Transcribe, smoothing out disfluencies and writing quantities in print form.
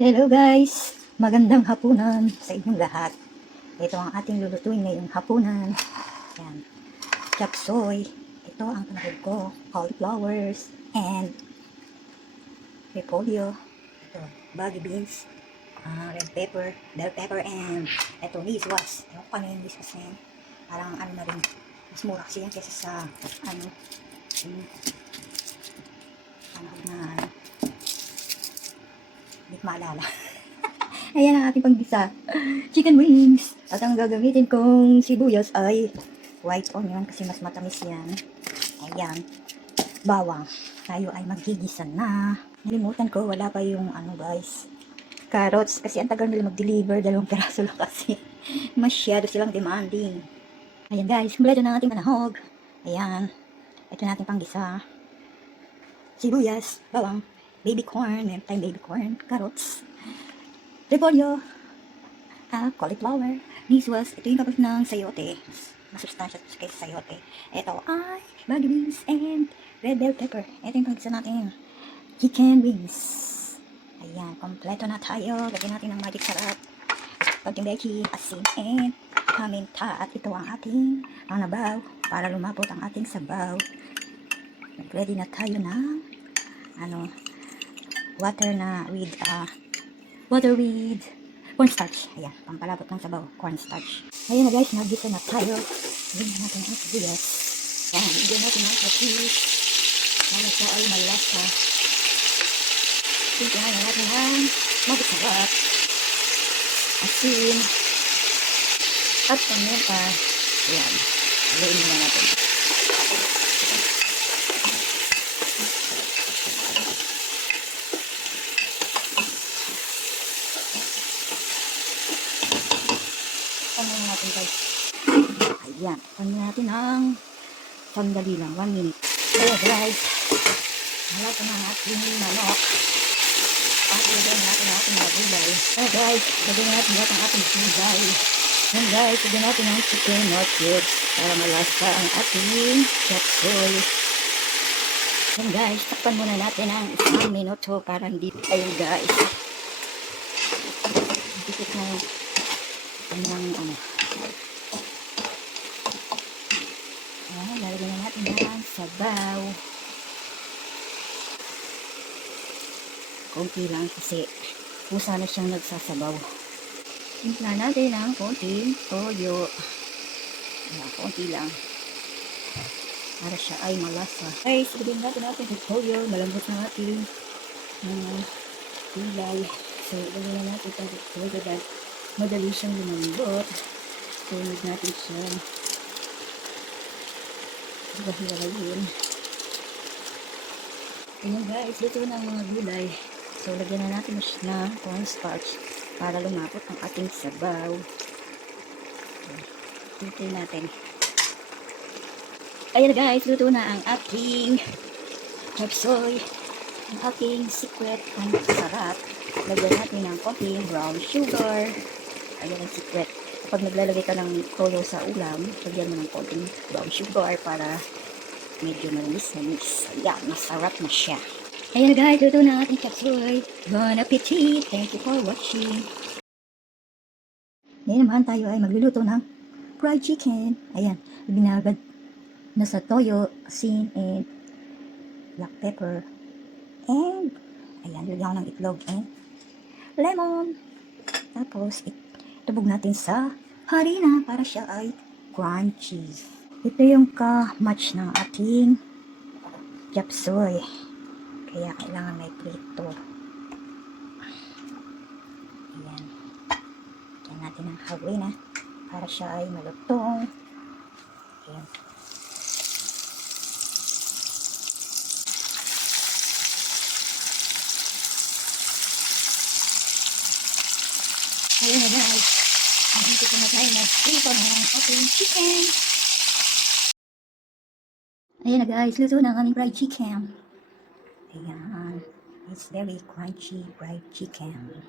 Hello guys! Magandang hapunan sa inyong lahat. Ito ang ating lulutuin ngayong hapunan. Yan. Chop suey. Ito ang panahod ko. Cauliflowers and repolyo. Ito, baggy beans. Red pepper, bell pepper, and ito, niswas. Ewan ko ano yung niswas na yan. Parang ano na rin. Mas mura kasi yan kaysa sa ano. Panahod na ano. Hindi ko maalala. Ayan ang ating panggisa. Chicken wings. At ang gagamitin kong sibuyas ay white onion kasi mas matamis yan. Ayan. Bawang. Tayo ay maggigisa na. Nalimutan ko, wala pa yung ano guys. Carrots. Kasi ang tagal nila mag-deliver. 2 piraso lang kasi. Masyado silang demanding. Ayan guys. Kumpleto na ating panahog. Ayan. Ito na ating panggisa. Sibuyas. Bawang. Baby corn. Meron tayong baby corn. Carrots. Repolyo, cauliflower, niswas, ito yung kapag ng sayote, masustansya kaysa sayote. Ito ay baggy beans and red bell pepper. Ito yung pagkisa natin, chicken wings. Ayan, kompleto na tayo. Lagyan natin ng magic sarap, konting bechi, asin, and paminta. At ito ang ating panabaw para lumapot ang ating sabaw. Ready na tayo ng water with cornstarch. Ayan, pampalapot ng sabaw, cornstarch. Ayan na guys, nagisa na tayo. Bigyan natin ang sibuyas. Ayan, bigyan natin ang patis. Para siya ay malasa. Bigyan natin ang magisarap. Asin. At paminta. Ayan, haluin na natin. Panayin natin guys. Ayan. Panayin natin ng sandali lang. 1 minute. So guys. Halata na ang ating manok. At lagyan natin ang ating gulay. So guys. Lagyan natin ang ating gulay. Yan guys. Lagyan natin ang chicken nuggets. Para malasa ang ating chop suey. Yan guys. Takpan muna natin ng 1 minuto para hindi tayo guys. Dikit na yung kanyang ayan, lalagyan na natin ng sabaw. Konti lang kasi pusa na siyang nagsasabaw. Timpla natin ang konting toyo. Ayan, konti lang para siya ay malasa. Guys, ilagyan natin yung toyo. Malambot na ating gulay. So, ilagyan na natin yung toyo dahil madali siyang lumambot. Tunod natin siya. Hiwa-hiwalayin. Ayan guys, luto na ang mga gulay. So, lagyan na natin na cornstarch para lumapot ang ating sabaw. Luto natin. Ayan guys, luto na ang ating chop suey. Ang ating secret ang sarap. Lagyan natin ng konting brown sugar. Ayan ang secret. Kapag naglalagay ka ng toyo sa ulam, lagyan mo ng konting brown sugar para medyo manamis-namis. Ayan, masarap na siya. Ayan guys, luto na ating chop suey. Bon appetit! Thank you for watching. Ngayon naman tayo ay magluluto ng fried chicken. Ayan, binagad na sa toyo, asin, and black pepper. And, ayan, lagyan ko ng itlog and lemon. Tapos, tubog natin sa harina para siya ay crunchy. Ito yung ka-match ng ating chop suey. Kaya kailangan may prito. Ayan. Kaya natin ang harina para siya ay malutong. Ayan. Ayan na guys. Ang hintay ko na tayo nag-prito ng ating chicken. Ayan na guys, luto na ang aming fried chicken. Ayan. It's very crunchy fried chicken.